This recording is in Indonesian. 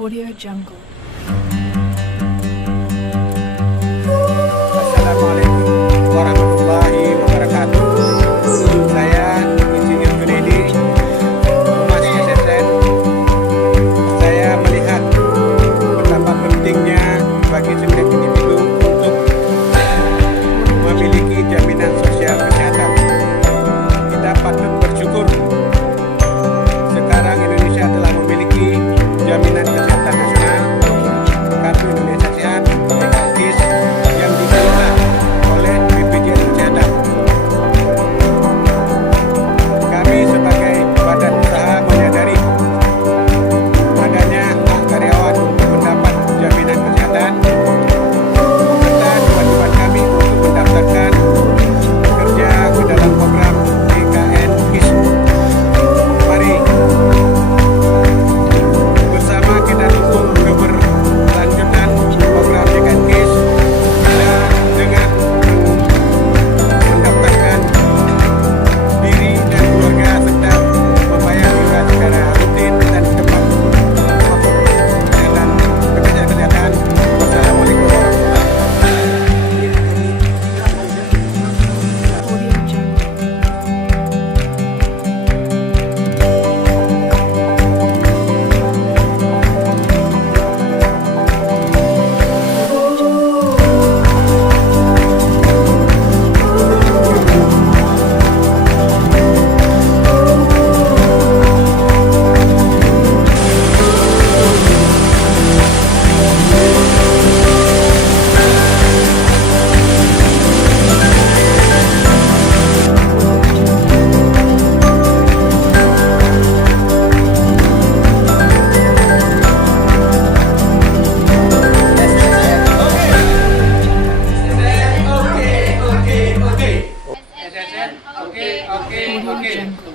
Audio Jungle. Assalamualaikum warahmatullahi wabarakatuh. Saya Insinyur Junaidi, Humas SNN. Saya melihat betapa pentingnya bagi setiap individu untuk memiliki jaminan sosial kesehatan. Kita patut bersyukur sekarang Indonesia telah memiliki jaminan kesehatan nasional, Kartu Indonesia Sehat, gratis yang dikelola oleh BPJS Kesehatan. Kami sebagai badan usaha menyadari adanya hak karyawan untuk mendapat jaminan kesehatan serta kewajiban kami untuk mendaftarkan bekerja ke dalam program DKN KIS. Mari bersama kita dukung keberlanjutan program DKN KIS dengan mendaftarkan diri dan keluarga serta membayar iuran secara rutin dan cepat dengan BPJS Kesehatan. Wassalamualaikum warahmatullahi Audio Jungle. SNN, oke.